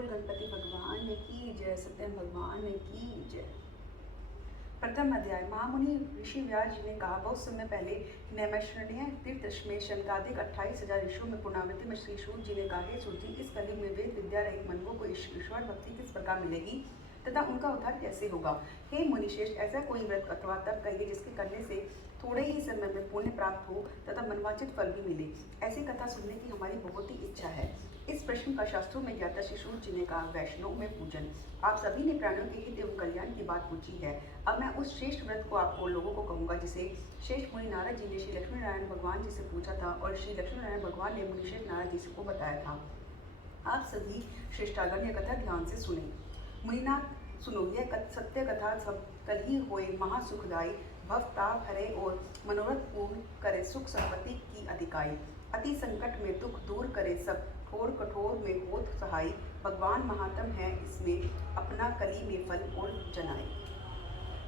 बोल गणपति भगवान की जय, सत्यम भगवान की जय। प्रथम अध्याय। महामुनि ऋषि व्यास जी ने कहा, बहुत समय पहले नैमिषारण्य तीर्थ में शनकादिक 28,000 ऋषियों में पूर्णावृत्ति में श्री सूत जी ने कहा, हे सूत जी, इस कलयुग में वेद विद्या रहित मनवों को ईश्वर भक्ति किस प्रकार मिलेगी तथा उनका उद्धार कैसे होगा। हे मुनिश्रेष्ठ, ऐसा कोई व्रत अथवा तप कहिए जिसके करने से थोड़े ही समय में पुण्य प्राप्त हो तथा मनवांचित फल भी मिले। ऐसी कथा सुनने की हमारी बहुत ही इच्छा है। इस प्रश्न का शास्त्रों में ज्ञाता श्री सूत जी ने कहा, वैष्णव में पूजन। आप सभी ने प्राणियों के हित एवं कल्याण की बात पूछी है। अब मैं उस श्रेष्ठ व्रत को आपको लोगों को कहूंगा जिसे श्रेष्ठ मुनि नारद जी ने श्री लक्ष्मी नारायण भगवान जी से पूछा था और श्री लक्ष्मी नारायण भगवान ने मुनिश्रेष्ठ नारद जी को बताया था। आप सभी श्रेष्ठागण यह कथा ध्यान से सुने। मुनिनाथ सुनो, यह सत्य कथा सब कल ही होए महासुखदायी, भव ताप हरे और मनोरथ पूर्ण करे, सुख संपत्ति की अधिकाई, अति संकट में दुख दूर करे, सब ठोर कठोर में होत सहाय, भगवान महात्म है इसमें अपना कली में फल और जनाए।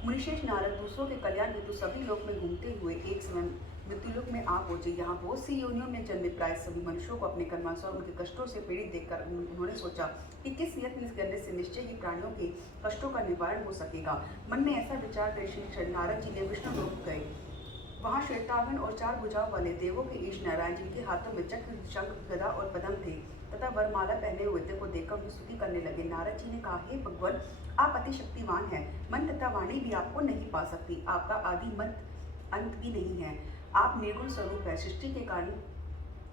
मुनिश्रेष्ठ नारद दूसरों के कल्याण हेतु सभी लोक में घूमते हुए एक समय मृत्युलोक में आ पहुंचे। यहाँ बहुत सी योनियों में जन्मे प्राय सभी मनुष्यों को अपने कर्मानुसार उनके कष्टों से पीड़ित देखकर उन्होंने सोचा कि किस यत्न करने से निश्चय ही प्राणियों के कष्टों का निवारण हो सकेगा। मन में ऐसा विचार कर श्री नारद जी ने विष्णु लोक गए। वहाँ श्वेतांगन और 4 भुजाओं वाले देवों के ईश नारायण, जिनके हाथों में चक्र, शंख, गदा और पद्म थे तथा वरमाला पहने हुए थे, को देखकर उनकी स्तुति करने लगे। नारद जी ने कहा, हे भगवान, आप अति शक्तिवान हैं। मन तथा वाणी भी आपको नहीं पा सकती। आपका आदि मत अंत भी नहीं है। आप निर्गुण स्वरूप है। सृष्टि के कारण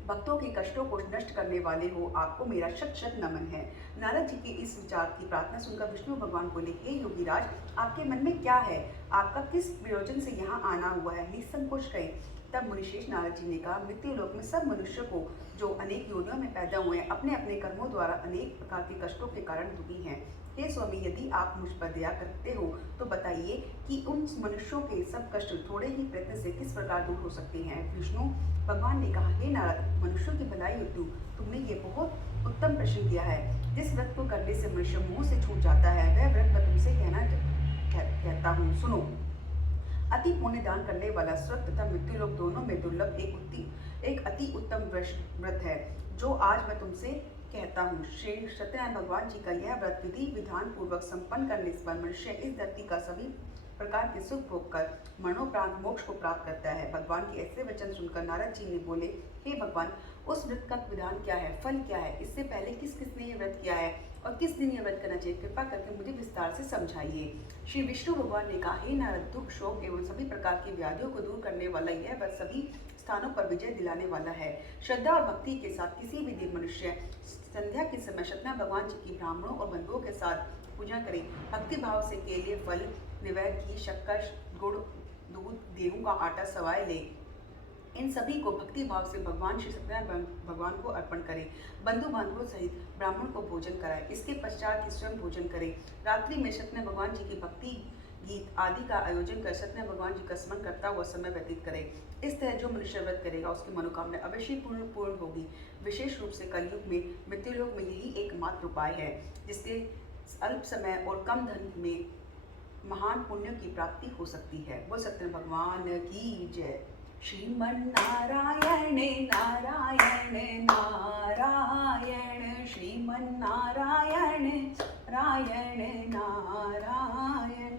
भक्तों के कष्टों को नष्ट करने वाले हो। आपको मेरा शत शत नमन है। नारद जी के इस विचार की प्रार्थना सुनकर विष्णु भगवान बोले, हे योगीराज, आपके मन में क्या है? आपका किस प्रयोजन से यहाँ आना हुआ है? निसंकोच कहे। तब मुनिश्रेष्ठ नारद जी ने कहा, मृत्यु लोक में सब मनुष्य को जो अनेक योनियों में पैदा हुए हैं, अपने अपने कर्मों द्वारा अनेक प्रकार के कष्टों के कारण दुखी हैं। हे स्वामी, यदि आप मुझ पर दया करते हो तो बताइए कि उन मनुष्यों के सब कष्ट थोड़े ही प्रयत्न से किस प्रकार दूर हो सकते हैं। विष्णु भगवान ने कहा, हे नारद, मनुष्यों की भलाई हेतु तुमने ये बहुत उत्तम प्रश्न किया है। जिस व्रत को करने से मनुष्य मुंह से छूट जाता है, वह व्रत मैं तुमसे कहता हूँ, सुनो। अति पुण्य दान करने वाला स्वर्ग तथा मृत्युलोक दोनों में दुर्लभ एक अति उत्तम व्रत है, जो आज मैं तुमसे कहता हूँ। श्री सत्यनारायण भगवान जी का यह व्रत विधि विधान पूर्वक संपन्न करने पर मनुष्य इस धरती का सभी प्रकार के सुख भोग कर मरणोपरांत मोक्ष को प्राप्त करता है। भगवान के ऐसे वचन सुनकर नारद जी ने बोले, हे भगवान, उस व्रत का विधान क्या है, फल क्या है? इससे पहले किस किसने ये व्रत किया है और किस दिन ये व्रत करना चाहिए? कृपा करके मुझे विस्तार से समझाइए। श्री विष्णु भगवान ने कहा, हे नारद, दुख, शोक एवं सभी प्रकार की व्याधियों को दूर करने वाला यह व्रत सभी स्थानों पर विजय दिलाने वाला है। श्रद्धा और भक्ति के साथ किसी भी दिन मनुष्य संध्या के समय सत्यनारायण भगवान जी की ब्राह्मणों और बंधुओं के साथ पूजा करे। भक्ति भाव से केले, फल, निवेद, घी, शक्कर, गुड़, दूध, गेहूं का आटा सवाए ले। इन सभी को भक्ति भाव से भगवान श्री सत्यनारायण भगवान को अर्पण करें। बंधु बांधवों सहित ब्राह्मण को भोजन कराए। इसके पश्चात ही स्वयं भोजन करें। रात्रि में सत्यनारायण भगवान जी की भक्ति गीत आदि का आयोजन कर सत्यनारायण भगवान जी का स्मरण करता हुआ समय व्यतीत करे। इस तरह जो मनुष्य व्रत करेगा उसकी मनोकामना अवश्य पूर्ण होगी। विशेष रूप से कलयुग में मृत्युलोक में यही एकमात्र उपाय है जिसके अल्प समय और कम धन में महान पुण्यों की प्राप्ति हो सकती है। वो सत्यनारायण भगवान की जय। श्रीमन नारायण नारायण नारायण, श्रीमन नारायण नारायण नारायण।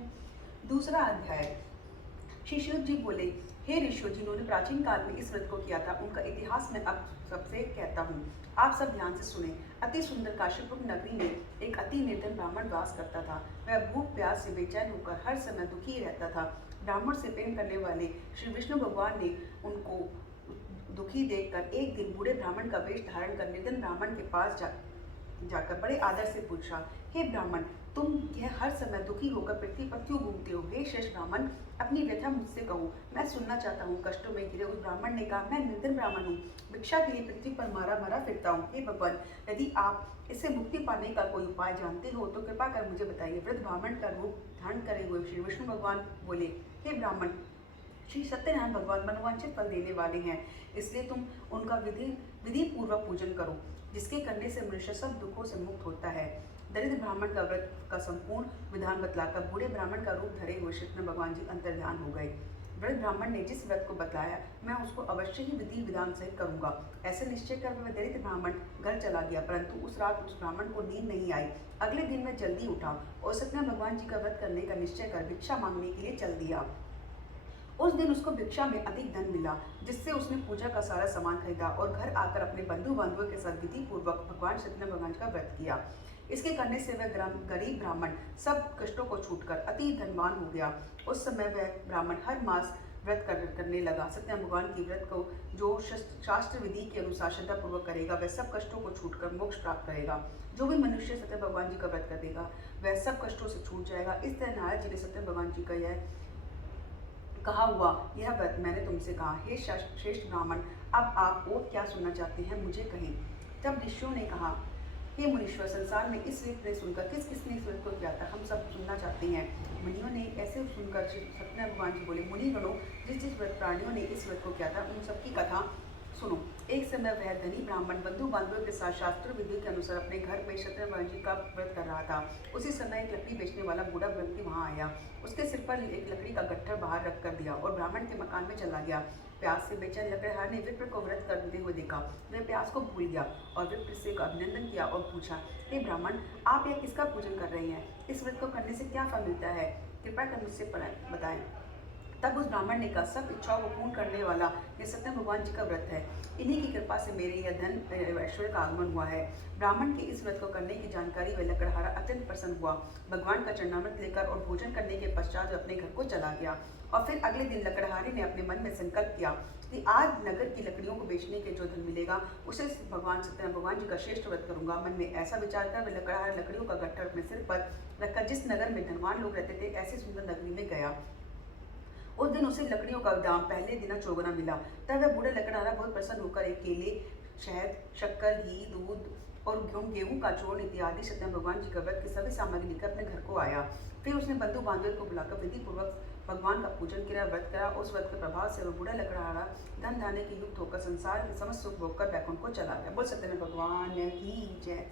दूसरा अध्याय। श्री शिव जी बोले, हे ऋषियों, जिन्होंने प्राचीन काल में इस व्रत को किया था, उनका इतिहास मैं अब सबसे कहता हूँ। आप सब ध्यान से सुने। अति सुंदर काशीपुर नगरी में एक अति निर्धन ब्राह्मण वास करता था। वह भूख प्यास से बेचैन होकर हर समय दुखी रहता था। ब्राह्मण से प्रेम करने वाले श्री विष्णु भगवान ने उनको दुखी देखकर एक दिन बूढ़े ब्राह्मण का वेश धारण कर निर्धन ब्राह्मण के पास जाकर बड़े आदर से पूछा, हे ब्राह्मण, तुम यह हर समय दुखी होकर पृथ्वी पर क्यों घूमते हो? हे श्रेष्ठ ब्राह्मण, अपनी व्यथा मुझसे कहो, मैं सुनना चाहता हूँ। कष्टों में घिरे उस ब्राह्मण ने कहा, मैं निर्धन ब्राह्मण हूँ, भिक्षा के लिए पृथ्वी पर मरा फिरता हूँ। हे भगवान, यदि आप इससे मुक्ति पाने का कोई उपाय जानते हो तो कृपा कर मुझे बताइए। वृद्ध ब्राह्मण का रूप धारण करे हुए श्री विष्णु भगवान बोले, हे ब्राह्मण, श्री सत्यनारायण भगवान मनोवांछित फल देने वाले हैं, इसलिए तुम उनका विधि पूर्वक पूजन करो, जिसके करने से मनुष्य सब दुखों से मुक्त होता है। दरिद्र ब्राह्मण का व्रत का संपूर्ण विधान बतलाकर बूढ़े ब्राह्मण का रूप धरे हुए सत्यनारायण भगवान जी अंतर्ध्यान हो गए। वृद्ध ब्राह्मण ने जिस व्रत को बतलाया मैं उसको अवश्य ही विधि विधान सहित करूंगा। ऐसे निश्चय कर वह दरिद्र ब्राह्मण घर चला गया, परंतु उस रात उस ब्राह्मण को नींद नहीं आई। अगले दिन वह जल्दी उठा और सत्यनारायण भगवान जी का व्रत करने का निश्चय कर भिक्षा मांगने के लिए चल दिया। उस दिन उसको भिक्षा में अधिक धन मिला, जिससे उसने पूजा का सारा सामान खरीदा और घर आकर अपने बंधु बांधवों के साथ विधि पूर्वक भगवान सत्यनारायण भगवान का व्रत किया। इसके करने से वह गरीब ब्राह्मण सब कष्टों को छूटकर अति धनवान हो गया। उस समय वह ब्राह्मण हर मास व्रत करने लगा। सत्यनारायण भगवान की व्रत को जो शास्त्र विधि के अनुसार श्रद्धा पूर्वक करेगा वह सब कष्टों को छूटकर मोक्ष प्राप्त करेगा। जो भी मनुष्य सत्यनारायण भगवान जी का व्रत करेगा वह सब कष्टों से छूट जाएगा। इस तरह नारद जी ने सत्यनारायण भगवान जी का यह कहा हुआ यह व्रत मैंने तुमसे कहा। हे श्रेष्ठ ब्राह्मण, अब आप और क्या सुनना चाहते हैं, मुझे कहें। तब ऋषियों ने कहा, हे मुनीश्वर, संसार में इस व्रत ने सुनकर किस किसने इस व्रत को किया था, हम सब सुनना चाहते हैं। मुनियों ने ऐसे सुनकर सत्यनारायण भगवान जी बोले, मुनिगणों, जिस जिस व्रत प्राणियों ने इस व्रत को किया था उन सबकी कथा सुनो। एक समय वह धनी ब्राह्मण बंधु बांधवों के साथ शास्त्र विधि के अनुसार अपने घर में सत्यनारायण भगवान जी का व्रत कर रहा था। उसी समय एक लकड़ी बेचने वाला बूढ़ा व्यक्ति वहां आया। उसके सिर पर एक लकड़ी का गट्ठर बाहर रख कर दिया और ब्राह्मण के मकान में चला गया। प्यास से बेचैन लकड़हार ने विप्र को व्रत करते हुए देखा। वह प्यास को भूल गया और विप्र से अभिनंदन किया और पूछा, हे ब्राह्मण, आप यह किसका पूजन कर रहे हैं? इस व्रत को करने से क्या फल मिलता है? कृपा कर मुझसे बताएं। तब उस ब्राह्मण ने कहा, सब इच्छाओं को पूर्ण करने वाला यह सत्यनारायण भगवान जी का व्रत है। इन्हीं की कृपा से मेरे यह धन ऐश्वर्य का आगमन हुआ है। ब्राह्मण के इस व्रत को करने की जानकारी वह लकड़हारा अत्यंत प्रसन्न हुआ। भगवान का चरणामृत लेकर और भोजन करने के पश्चात अपने घर को चला गया। और फिर अगले दिन लकड़हारे ने अपने मन में संकल्प किया कि आज नगर की लकड़ियों को बेचने के जो धन मिलेगा उसे भगवान सत्यनारायण भगवान जी का श्रेष्ठ व्रत करूंगा। मन में ऐसा विचार कर वह लकड़हारा लकड़ियों का गट्ठर अपने सिर पर रखकर जिस नगर में धनवान लोग रहते थे ऐसी सुंदर नगरी में गया। उस दिन उसे लकड़ियों का दाम पहले दिन चौगुना मिला। तब वह बूढ़ा लकड़हारा बहुत प्रसन्न होकर एक केले, शहद, शक्कर, घी, दूध और गेहूं का चूर्ण इत्यादि सत्यनारायण भगवान जी का व्रत की सभी सामग्री लेकर अपने घर को आया। फिर उसने बंधु बांधव को बुलाकर विधि पूर्वक भगवान का पूजन किया, व्रत करा। उस व्रत के प्रभाव से वह बूढ़ा लकड़हारा धन धान्य के युक्त होकर संसार के समस्त सुख भोग कर बैकुंठ को चला गया। बोल सत्यनारायण भगवान की जय।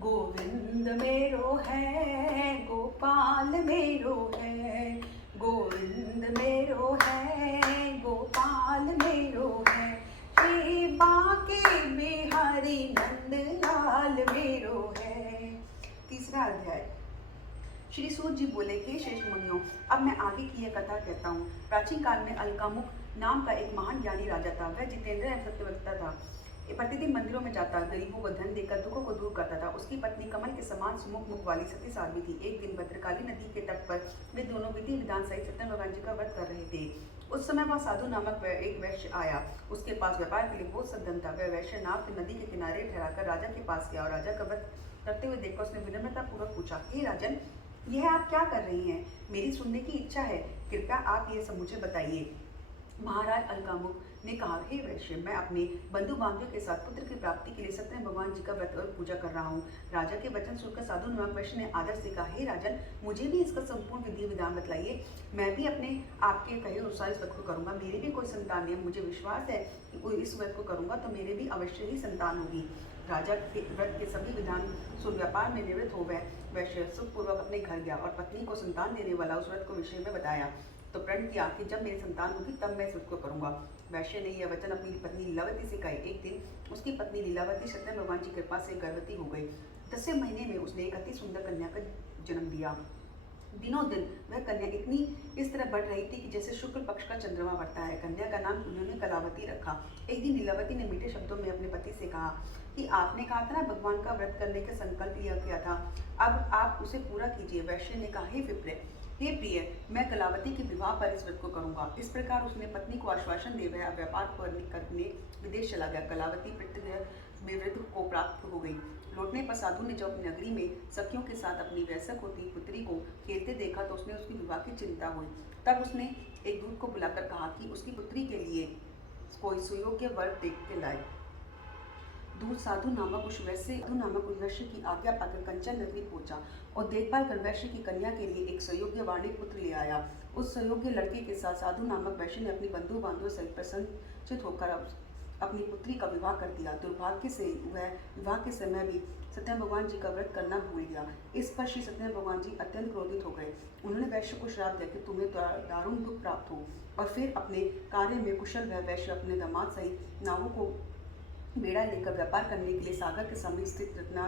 गोविंद मेरो है, गोपाल मेरो है, गोविंद मेरो है, गोपाल मेरो है, श्री बांके बिहारी नंद लाल मेरो है। तीसरा अध्याय। श्री सूत जी बोले, हे श्रेष्ठ मुनियों, अब मैं आगे की यह कथा कहता हूँ। प्राचीन काल में अलकामुक नाम का एक महान ज्ञानी राजा था। वह जितेंद्र एवं सत्यवक्ता था। प्रतिदिन मंदिरों में जाता, गरीबों को धन देकर दुखों को दूर करता था। उसकी पत्नी कमल के समान सुमुख मुख वाली सती साध्वी थी। एक दिन भद्रकाली नदी के तट पर वे दोनों विधि विधान सहित सत्यनारायण भगवान जी का व्रत कर रहे थे। उस समय वह साधु नामक एक वैश्य आया। उसके पास व्यापार के लिए बहुत सब धन था। वह वैश्य नाव के नदी के किनारे ठहराकर राजा के पास गया और राजा का व्रत करते हुए देखकर उसने विनम्रता पूर्वक पूछा, हे राजन, यह आप क्या कर रही हैं? मेरी सुनने की इच्छा है, कृपया आप ये सब मुझे बताइए। महाराज अलकामुक ने कहा, हे वैश्य, मैं अपने बंधु बांधवों के साथ पुत्र की प्राप्ति के लिए सत्यनारायण भगवान जी का व्रत और पूजा कर रहा हूँ। राजा के वचन सुनकर साधु नामक वैश्य ने आदर से कहा, हे राजन, मुझे भी इसका संपूर्ण विधि विधान बतलाइए। मैं भी अपने आपके कहे अनुसार इस व्रत को करूंगा। मेरी भी कोई संतान नहीं, मुझे विश्वास है कि इस व्रत को करूंगा तो मेरे भी अवश्य ही संतान होगी। राजा के व्रत के सभी विधान सुन व्यापार में निवृत्त हो गए। वैश्य सुखपूर्वक अपने घर गया और पत्नी को संतान देने वाला उस व्रत को विषय में बताया तो प्रण किया कि जब मेरी संतान होगी तब मैं इस व्रत को करूंगा। वैश्य ने यह वचन अपनी पत्नी लीलावती से कहे। एक दिन उसकी पत्नी लीलावती सत्यनारायण भगवान की कृपा से गर्भवती हो गई। 10वें महीने में उसने एक अति सुंदर कन्या का जन्म दिया। दिनों दिन वह कन्या इतनी इस तरह बढ़ रही थी कि जैसे शुक्ल पक्ष का चंद्रमा बढ़ता है। कन्या का नाम उन्होंने कलावती रखा। एक दिन लीलावती ने मीठे शब्दों में अपने पति से कहा कि आपने कहा था ना भगवान का व्रत करने का संकल्प लिया किया था, अब आप उसे पूरा कीजिए। वैश्य ने कहा, हे विप्र, हे प्रिय, मैं कलावती के विवाह पर इस व्रत को करूंगा। इस प्रकार उसने पत्नी को आश्वासन दे वह व्यापार करने विदेश चला गया। कलावती प्रतिगृह में वृद्ध को प्राप्त हो गई। लौटने पर साधु ने जब अपनी नगरी में सखियों के साथ अपनी वयस्क होती पुत्री को खेलते देखा तो उसने उसकी विवाह की चिंता हुई। तब उसने एक दूत को बुलाकर कहा कि उसकी पुत्री के लिए कोई सुयोग्य वर देख के लाए। दूत साधु नामक उस वैश्य की आज्ञा पाकर कंचन नगरी पहुंचा और देखभाल कर वैश्य की कन्या के लिए एक सुयोग्य वाणी पुत्र ले आया। उस सुयोग्य लड़के के साथ साधु नामक वैश्य ने अपनी बंधु बांधवों सहित प्रसन्नचित होकर अपनी पुत्री का विवाह कर दिया। दुर्भाग्य से वह विवाह के समय भी सत्यनारायण भगवान जी का व्रत करना भूल गया। इस पर श्री सत्यनारायण भगवान जी अत्यंत क्रोधित हो गए। उन्होंने वैश्य को श्राप दिया कि तुम्हें दारुण दुख प्राप्त हो, और फिर अपने कार्य में कुशल वह वैश्य अपने दामाद सहित नावों को बेड़ा लेकर व्यापार करने के लिए सागर के समीप स्थित रत्ना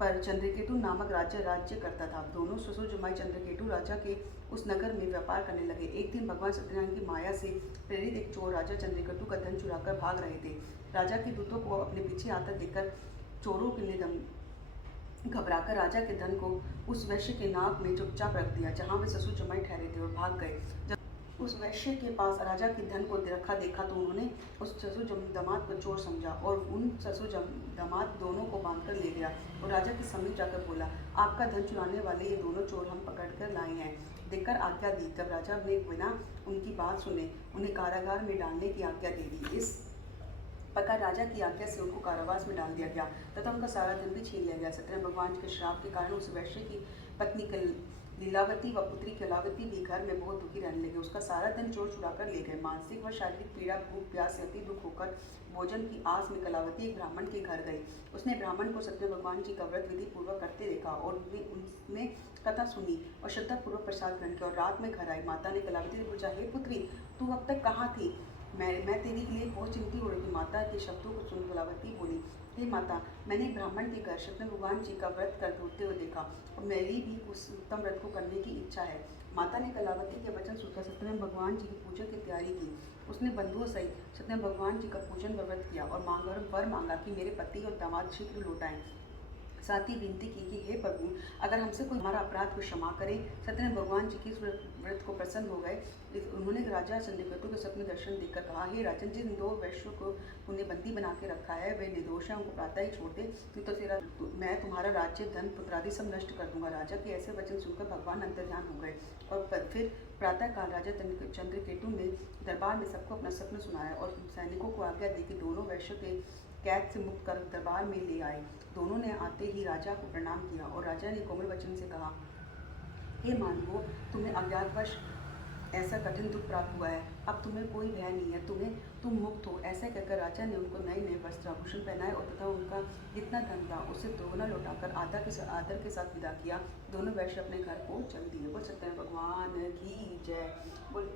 पर चंद्रकेतु नामक राज्य करता था। दोनों ससुर जमाई चंद्रकेतु राजा के उस नगर में व्यापार करने लगे। एक दिन भगवान सत्यनारायण की माया से प्रेरित एक चोर राजा चंद्रकेतु का धन चुराकर भाग रहे थे। राजा के दूतों को अपने पीछे आता देखकर चोरों ने घबराकर राजा के धन को उस वैश्य के नाक में चुपचाप रख दिया जहाँ वे ससुर जमाई ठहरे थे, और भाग गए। जब उस वैश्य के पास राजा के धन को रखा देखा तो उन्होंने उस ससुर दामाद को चोर समझा और उन ससुर दामाद दोनों को बांधकर ले गया और राजा के समीप जाकर बोला, आपका धन चुराने वाले ये दोनों चोर हम पकड़ कर लाए हैं। देखकर आज्ञा दी। तब राजा ने बिना उनकी बात सुने उन्हें कारागार में डालने की आज्ञा दे दी। इस प्रकार राजा की आज्ञा से उनको कारावास में डाल दिया गया तथा उनका सारा धन भी छीन लिया गया। सत्यनारायण भगवान के श्राप के कारण उस वैश्य की पत्नी लीलावती व पुत्री कलावती भी घर में बहुत दुखी रहने लगी। उसका सारा धन चोर चुरा कर ले गए। मानसिक व शारीरिक पीड़ा, भूख प्यास से अति दुख होकर भोजन की आस में कलावती एक ब्राह्मण के घर गई। उसने ब्राह्मण को सत्यनारायण भगवान जी का व्रत विधि पूर्वक करते देखा और उनमें कथा सुनी और श्रद्धापूर्वक प्रसाद ग्रहण किया और रात में घर आई। माता ने कलावती से पूछा, हे पुत्री, तू अब तक कहाँ थी? मैं तेरे लिए बहुत चिंतित हो रही थी। माता के शब्दों को सुन कलावती बोली, हे माता, मैंने ब्राह्मण के घर सत्यनारायण भगवान जी का व्रत करते हुए देखा और मेरी भी उस उत्तम व्रत को करने की इच्छा है। माता ने कलावती के वचन सुनकर सत्यनारायण भगवान जी की पूजा की तैयारी की। उसने बंधुओं सहित सत्यनारायण भगवान जी का पूजन व व्रत किया और वर मांगा कि मेरे पति और दामाद शीघ्र लौट आएं। साथ ही विनती की कि हे प्रभु, अगर हमसे कोई हमारा अपराध को क्षमा करे। सत्यनारायण भगवान जी की इस व्रत को प्रसन्न हो गए। उन्होंने राजा चंद्रकेतु के सपने दर्शन देखकर कहा, हे राजन, जिन दो वैश्यों को उन्हें बंदी बना के रखा है वे निर्दोष हैं, उनको प्रातः ही छोड़ दे, तो मैं तुम्हारा राज्य, धन, पुत्रादि सब नष्ट कर दूंगा। राजा के ऐसे वचन सुनकर भगवान अंतर्ध्यान हो गए और फिर प्रातःकाल राजा चंद्रकेतु ने दरबार में सबको अपना सपना सुनाया और सैनिकों को आज्ञा दी कि दोनों वैश्यों के कैद से मुक्त कर दरबार में ले आए। दोनों ने आते ही राजा को प्रणाम किया और राजा ने कोमल वचन से कहा, हे मानवो, तुम्हें अज्ञातवश ऐसा कठिन दुख प्राप्त हुआ है। अब तुम्हें कोई भय नहीं है, तुम मुक्त हो। ऐसा कहकर राजा ने उनको नए नए वस्त्र आभूषण पहनाए और तथा उनका जितना धन था उसे दोगुना लौटाकर आदर के साथ विदा किया। दोनों वैश्य अपने घर को चल दिए। बोल सत्यनारायण भगवान की जय। बोल।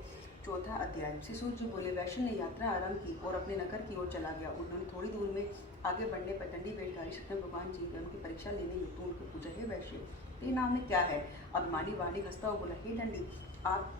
चौथा अध्याय। श्री सूर्य जी बोले, वैश्य ने यात्रा आरंभ की और अपने नगर की ओर चला गया। उन्होंने थोड़ी दूर में आगे बढ़ने पर दंडी वेशधारी सत्यनारायण भगवान जी ने उनकी परीक्षा लेने हेतु उनकी पूछा, हे वैश्य, तेरे नाम में क्या है? अभिमानी वाणी हंसता हुआ बोला, हे दंडी, आप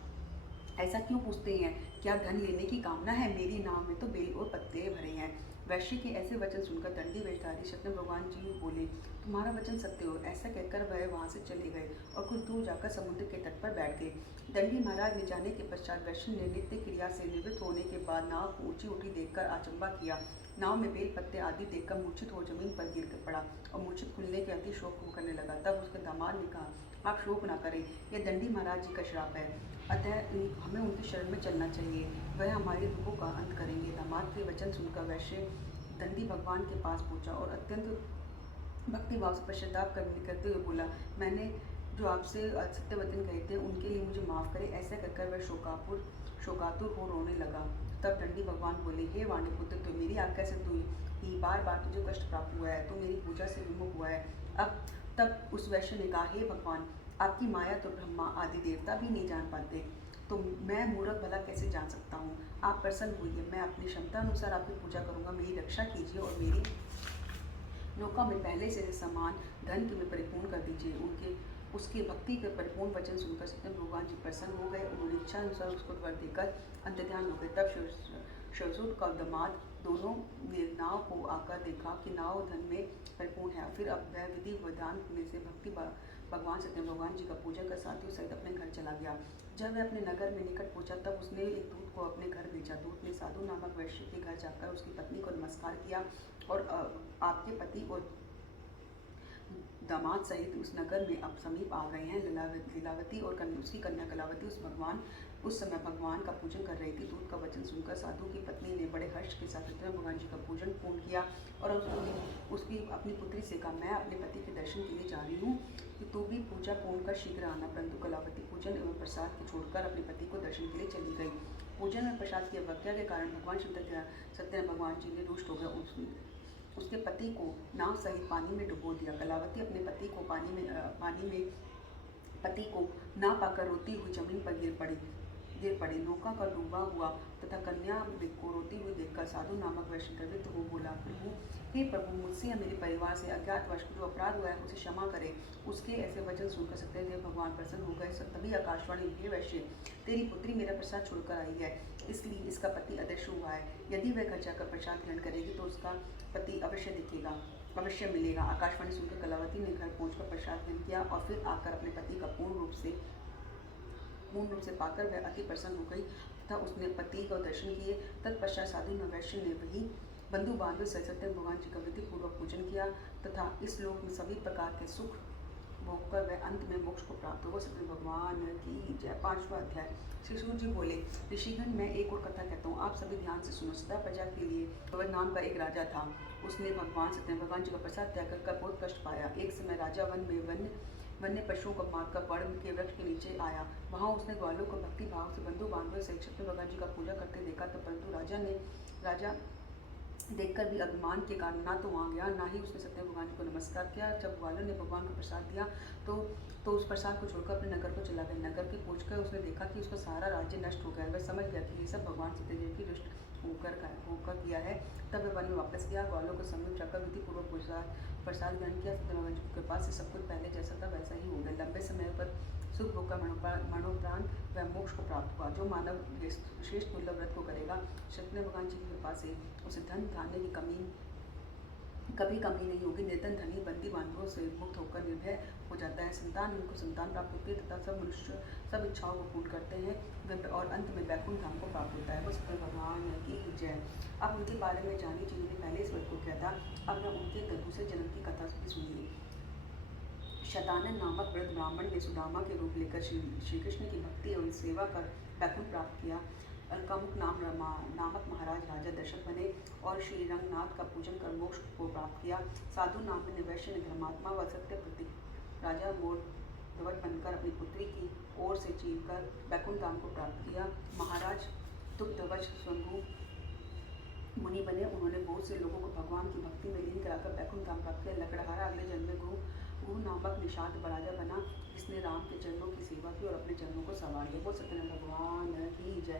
ऐसा क्यों पूछते हैं? क्या धन लेने की कामना है? मेरी नाव में तो बेल और पत्ते भरे हैं। वैश्य के ऐसे वचन सुनकर दंडी वेशधारी सत्यनारायण भगवान जी बोले, तुम्हारा वचन सत्य हो। ऐसा कहकर वह वहाँ से चले गए और कुछ दूर जाकर समुद्र के तट पर बैठ गए। दंडी महाराज ने जाने के पश्चात वैश्य ने नित्य क्रिया से निवृत्त होने के बाद नाव को ऊंची उठी देखकर अचंबा किया। नाव में बेल पत्ते आदि देखकर मूर्छित हो जमीन पर गिर कर पड़ा और मूर्छित खुलने के अति शोक करने लगा। तब उसके दामाद ने कहा, आप शोक न करें, यह दंडी महाराज जी का श्राप है, अतः हमें उनकी शरण में चलना चाहिए, वह हमारे दुखों का अंत करेंगे। दामाद के वचन सुनकर वैश्य दंडी भगवान के पास पहुंचा और अत्यंत भक्तिभाव से पश्चाताप करते हुए बोला, मैंने जो आपसे सत्य वचन कहे थे उनके लिए मुझे माफ़ करें। ऐसा कहकर वह शोकातुर हो रोने लगा। तब दंडी भगवान बोले, हे वाणिपुत्र, तो मेरी आज्ञा से तू ही बार बार तुझे कष्ट प्राप्त हुआ है, तो मेरी पूजा से विमुख हुआ है। तब उस वैश्य ने कहा, हे भगवान, आपकी माया तो ब्रह्मा आदि देवता भी नहीं जान पाते, तो मैं मूर्ख भला कैसे जान सकता हूँ? आप प्रसन्न होइए, मैं अपनी क्षमता अनुसार आपकी पूजा करूँगा। मेरी रक्षा कीजिए और मेरी नौका में पहले से समान धन के में परिपूर्ण कर दीजिए। उसके भक्ति के परिपूर्ण वचन सुनकर सत्यनारायण भगवान जी प्रसन्न हो गए। उन्होंने इच्छा अनुसार उसको वर देकर अंतर्ध्यान हो गए। तब शिवसूत का दामाद दोनों ने नाव को आकर देखा कि नाव धन में परिपूर्ण है। फिर अब वह विधि विधान में से भक्ति भगवान सत्यनारायण भगवान जी का पूजा कर साथियों सहित अपने घर चला गया। जब वह अपने नगर में निकट पहुंचा तब उसने एक दूत को अपने घर भेजा। दूत ने साधु नामक वैश्य के घर जाकर उसकी पत्नी को नमस्कार किया और आपके पति और दामाद सहित उस नगर में अब समीप आ गए हैं। लीलावती और उसकी कन्या कलावती उस समय भगवान का पूजन कर रही थी। दूत का वचन सुनकर साधु की पत्नी ने बड़े हर्ष के साथ सत्यनारायण भगवान जी का पूजन पूर्ण किया और उसकी अपनी पुत्री से कहा, मैं अपने पति के दर्शन के लिए जा रही हूँ, कि तू भी पूजा पूर्ण कर शीघ्र आना। परंतु कलावती पूजन एवं प्रसाद को छोड़कर अपने पति को दर्शन के लिए चली गई। पूजन में प्रसाद की अवज्ञा के कारण भगवान सत्यनारायण भगवान जी ने रुष्ट हो गए। उसके पति को नाव सहित पानी में डुबो दिया। कलावती अपने पति को पति को ना पाकर रोती हुई जमीन पर गिर पड़ी। नौका का डूबा हुआ तथा कन्या को रोती हुई देखकर साधु नामक वैश्य द्रवित हो बोला, हे प्रभु, मुझसे या मेरे परिवार से अज्ञातवश जो अपराध हुआ है उसे क्षमा करे। उसके ऐसे वचन सुनकर सत्यदेव भगवान प्रसन्न हो गए। तभी आकाशवाणी, हे वैश्य, तेरी पुत्री मेरा प्रसाद छोड़कर आई है, इसलिए इसका पति अदृश्य हुआ है। यदि वह घर जाकर प्रसाद ग्रहण करेगी तो उसका पति अवश्य मिलेगा। आकाशवाणी सुनकर कलावती ने घर पहुंचकर प्रसाद ग्रहण किया और फिर आकर अपने पति का पूर्ण रूप से पाकर वह अति प्रसन्न हो गई तथा उसने पति को दर्शन किए। तत्पश्चात साधु वैश्य ने वही बंधु बांधव सत्यनारायण भगवान जी का विधि पूर्वक पूजन किया तथा इस लोक में सभी प्रकार के सुख भोगकर वह अंत में मोक्ष को प्राप्त हुआ। सत्यनारायण भगवान की जय। 5वां अध्याय। श्री सूर्य जी बोले, ऋषिगण, मैं एक और कथा कहता हूँ, आप सभी ध्यान से सुनो। सदा प्रजा के लिए वह नाम का एक राजा था। उसने सत्यनारायण भगवान जी का प्रसाद त्याग कर बहुत कष्ट पाया। एक समय राजा वन में वन्य पशुओं को मारकर बड़ के वृक्ष के नीचे आया। वहां उसने ग्वालों को भक्ति भाव से बंधु बांधव सहित सत्यनारायण भगवान जी का पूजा करते देखा था, परंतु राजा देखकर भी अभिमान के कारण ना तो वहाँ गया, ना ही उसने सत्यनारायण भगवान जी को नमस्कार किया। जब ग्वालों ने भगवान को प्रसाद दिया तो उस प्रसाद को छोड़कर अपने नगर को चला गया। नगर के पहुंचकर उसने देखा कि उसका सारा राज्य नष्ट हो गया। वह समझ गया कि ये सब भगवान सत्यदेव की दुष्ट होकर किया है। तब वह वन में वापस गया। ग्वालों को समीप जाकर विधि पूर्वक प्रसाद ग्रहण किया। सत्यनारायण भगवान जी की कृपा से सब कुछ पहले जैसा था वैसा ही हो गया। लंबे समय पर सुख भोग का मनोप्राण वह मोक्ष को प्राप्त हुआ। जो मानव विशेष दुर्लभ व्रत को करेगा, सत्यनारायण भगवान जी की कृपा से उसे धन धान्य की कभी कमी नहीं होगी। निर्धन धनी बंदी बांधवों से मुक्त होकर निर्भय हो जाता है। संतान उनको संतान प्राप्त होती है तथा सब मनुष्य सब इच्छाओं को पूर्ण करते हैं और अंत में वैकुंठ धाम को प्राप्त होता है। वो सत्यनारायण भगवान की जय। अब उनके बारे में जानिए जिन्होंने पहले इस व्रत को किया था। अब मैं उनके दूसरे जन्म की कथा भी सुनिए। शतानन नामक वृद्ध ब्राह्मण ने सुदामा के रूप लेकर श्री कृष्ण की भक्ति एवं सेवा कर वैकुंठ प्राप्त किया। अलकामुक नामक महाराज राजा दशरथ बने और श्री रंगनाथ का पूजन कर मोक्ष को प्राप्त किया। साधु नाम में वैश्य ने धर्मात्मा व सत्य प्रतीक राजा मोर ध्वज बनकर अपनी पुत्री की ओर से चीरकर वैकुंठ धाम को प्राप्त किया। महाराज दुग्धवज स्वयंभू मुनि बने। उन्होंने बहुत से लोगों को भगवान की भक्ति में लीन कराकर वैकुंठ धाम प्राप्त किया। लकड़हारा अगले जन्म में गुरु नामक निषाद राजा बना, जिसने राम के चरणों की सेवा की और अपने चरणों को संवार लिया। वो सत्यनारायण भगवान की जय।